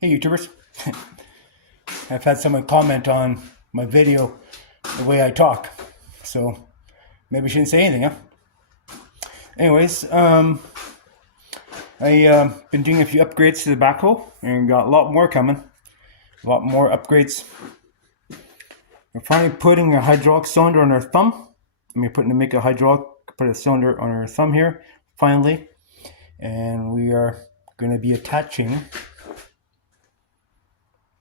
Hey YouTubers, I've had someone comment on my video the way I talk, so maybe I shouldn't say anything, huh? Anyways, I been doing a few upgrades to the backhoe and got a lot more coming, a lot more upgrades. We're finally putting a hydraulic cylinder on our thumb. Put a cylinder on our thumb here, finally, and we are going to be attaching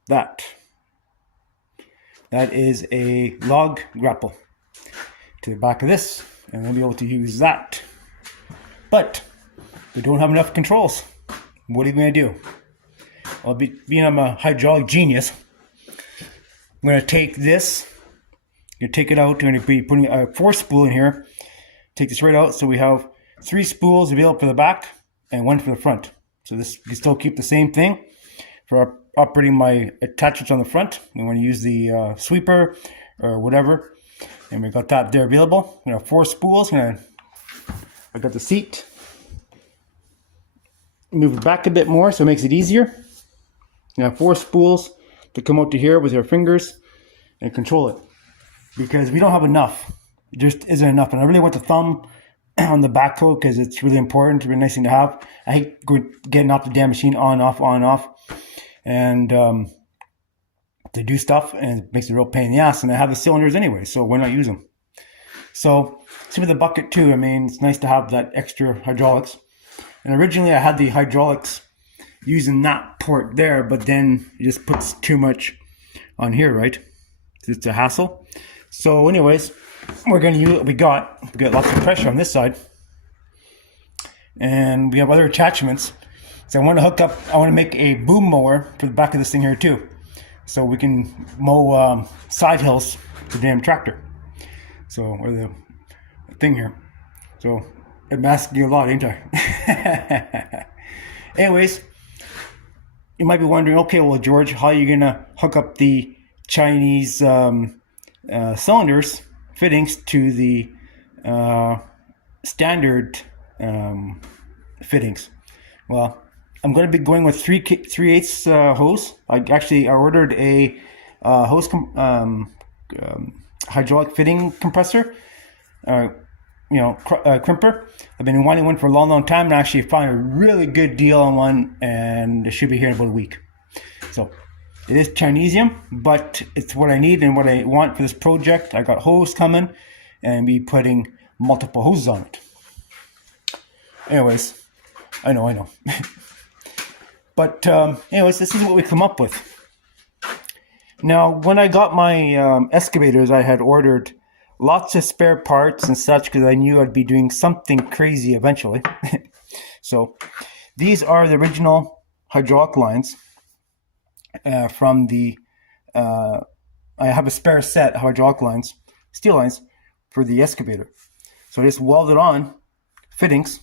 that. That is a log grapple to the back of this, and we'll be able to use that. But we don't have enough controls. What are you going to do? Well, being I'm a hydraulic genius, I'm going to take this, take it out. I'm going to be putting a 4-spool in here. Take this right out, so we have 3 spools available for the back and 1 for the front. So this, you can still keep the same thing for operating my attachments on the front. We want to use the sweeper or whatever, and we've got that there available. We have 4 spools. I got the seat. Move it back a bit more so it makes it easier. You have 4 spools to come out to here with your fingers and control it, because we don't have enough. It just isn't enough, and I really want the thumb on the backhoe because it's really important. It's a really nice thing to have. I hate getting off the damn machine on and off, and to do stuff, and it makes it a real pain in the ass. And I have the cylinders anyway, so why not use them? So same with the bucket too. I mean, it's nice to have that extra hydraulics. And originally I had the hydraulics using that port there, but then it just puts too much on here, right? It's a hassle. So anyways, we're going to use what we got. We got lots of pressure on this side, and we have other attachments. So I want to make a boom mower for the back of this thing here too, so we can mow side hills to the damn tractor. So, or the thing here. So I'm asking you a lot, ain't I? Anyways, you might be wondering, okay, well, George, how are you gonna hook up the Chinese cylinders fittings to the standard fittings? Well, I'm going to be going with 3/8 hose. I ordered a hose hydraulic fitting compressor, crimper. I've been wanting one for a long time, and I actually found a really good deal on one, and it should be here in about a week. So it is Chinesium, but it's what I need and what I want for this project. I got hose coming, and be putting multiple hoses on it. Anyways, I know. But anyways, this is what we come up with. Now, when I got my excavators, I had ordered lots of spare parts and such because I knew I'd be doing something crazy eventually. So these are the original hydraulic lines from the, I have a spare set of hydraulic lines, steel lines, for the excavator. So I just welded on fittings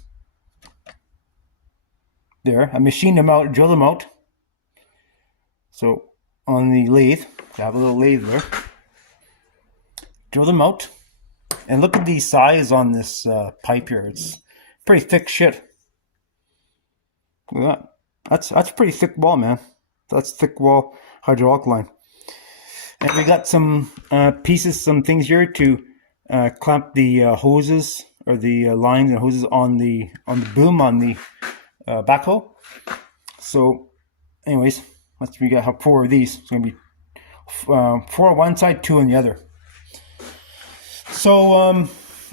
there. I machined them out, drilled them out. So on the lathe, I have a little lathe there. Drill them out, and look at the size on this pipe here. It's pretty thick shit. Look at that. That's pretty thick wall, man. That's thick wall hydraulic line. And we got some pieces, some things here to clamp the hoses, or the lines and hoses on the boom on the backhoe. So anyways, we got 4 of these. It's going to be 4 on one side, 2 on the other. So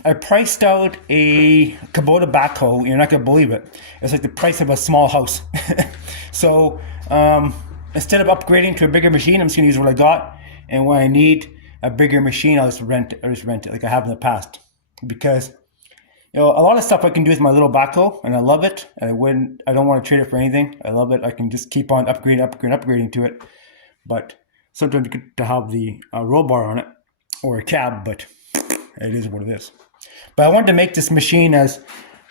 I priced out a Kubota backhoe. You're not going to believe it. It's like the price of a small house. So instead of upgrading to a bigger machine, I'm just going to use what I got. And when I need a bigger machine, I'll just rent it like I have in the past. Because a lot of stuff I can do with my little backhoe, and I love it. And I don't want to trade it for anything. I love it. I can just keep on upgrading to it. But sometimes you get to have the roll bar on it, or a cab, but it is what it is. But I wanted to make this machine as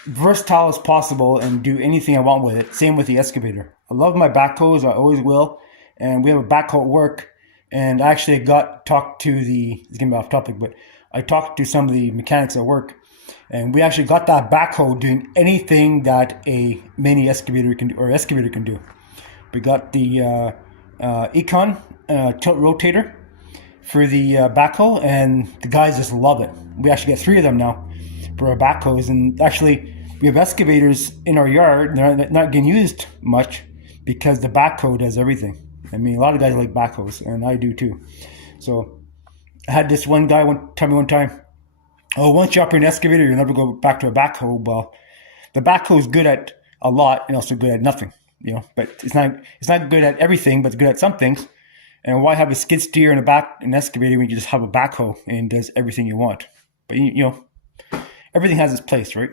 versatile as possible and do anything I want with it. Same with the excavator. I love my backhoes. I always will. And we have a backhoe at work. And I actually it's going to be off topic, but I talked to some of the mechanics at work. And we actually got that backhoe doing anything that a mini excavator can do, or excavator can do. We got the Econ tilt rotator for the backhoe, and the guys just love it. We actually get 3 of them now for our backhoes, and actually we have excavators in our yard. They're not getting used much because the backhoe does everything. I mean, a lot of guys like backhoes, and I do too. So I had this one guy tell me one time, "Oh, once you operate an excavator, you'll never go back to a backhoe." Well, the backhoe is good at a lot and also good at nothing, but it's not good at everything, but it's good at some things. And why have a skid steer and an excavator when you just have a backhoe and it does everything you want? But everything has its place, right?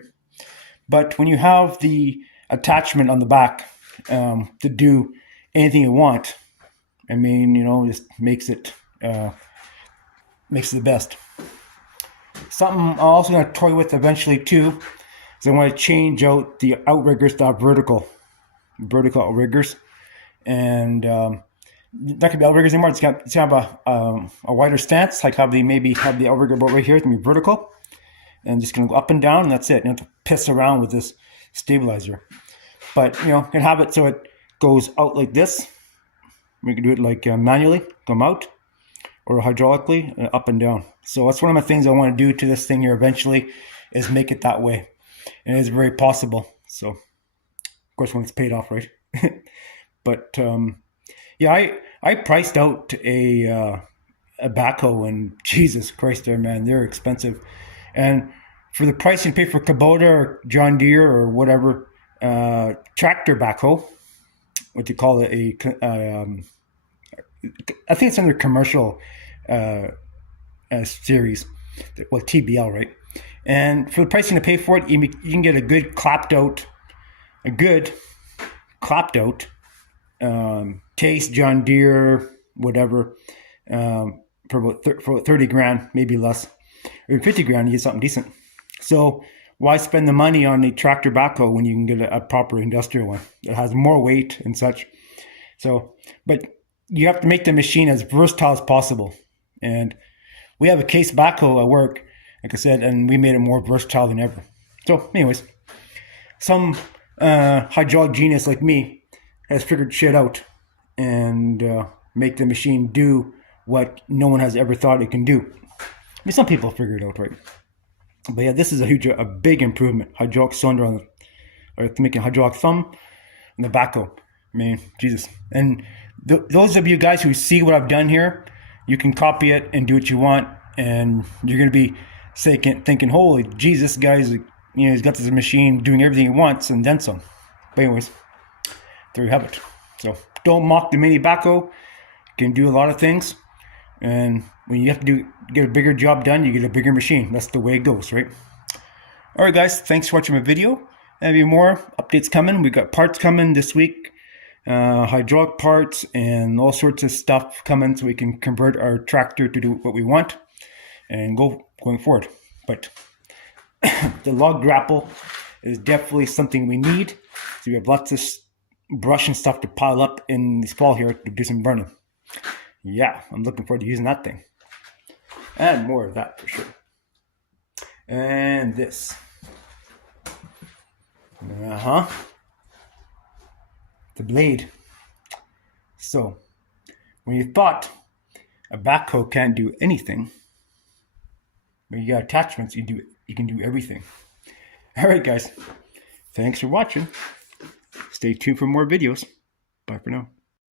But when you have the attachment on the back to do anything you want, I mean, just makes it the best. Something I'm also going to toy with eventually too is I want to change out the outriggers to have vertical outriggers, and that could be outriggers anymore. It's got to have a wider stance, like how they maybe have the outrigger boat right here. It's going to be vertical, and just going to go up and down, and that's it. You don't have to piss around with this stabilizer. But you can have it so it goes out like this. We can do it like manually, come out, or hydraulically, up and down. So that's one of my things I want to do to this thing here eventually, is make it that way. And it is very possible. So, of course, when it's paid off, right? But yeah, I priced out a backhoe, and Jesus Christ, man, they're expensive. And for the price you pay for Kubota or John Deere or whatever tractor backhoe, what you call it, I think it's under commercial series, well, TBL, right? And for the price you're gonna pay for it, you can get a good clapped out Case, John Deere, whatever, for about 30 grand, maybe less, or 50 grand, you get something decent. So why spend the money on a tractor backhoe when you can get a proper industrial one that has more weight and such? So, but you have to make the machine as versatile as possible. And we have a Case backhoe at work, like I said, and we made it more versatile than ever. So anyways, some hydraulic genius like me has figured shit out and make the machine do what no one has ever thought it can do. I mean, some people figure it out, right? But yeah, this is a big improvement. Hydraulic cylinder or making a hydraulic thumb and the backhoe. I mean, Jesus. And those of you guys who see what I've done here, you can copy it and do what you want, and you're going to be thinking, holy Jesus, guys, he's got this machine doing everything he wants and then some. But anyways, there you have it. So don't mock the mini backhoe. You can do a lot of things, and when you have to get a bigger job done, you get a bigger machine. That's the way it goes, right? All right, guys, thanks for watching my video. There'll be more updates coming. We got parts coming this week, hydraulic parts and all sorts of stuff coming, so we can convert our tractor to do what we want and going forward. But the log grapple is definitely something we need. So we have lots of brush and stuff to pile up in this fall here to do some burning. Yeah, I'm looking forward to using that thing. And more of that for sure. And this. The blade. So, when you thought a backhoe can't do anything, when you got attachments, you can do everything. All right, guys. Thanks for watching. Stay tuned for more videos. Bye for now.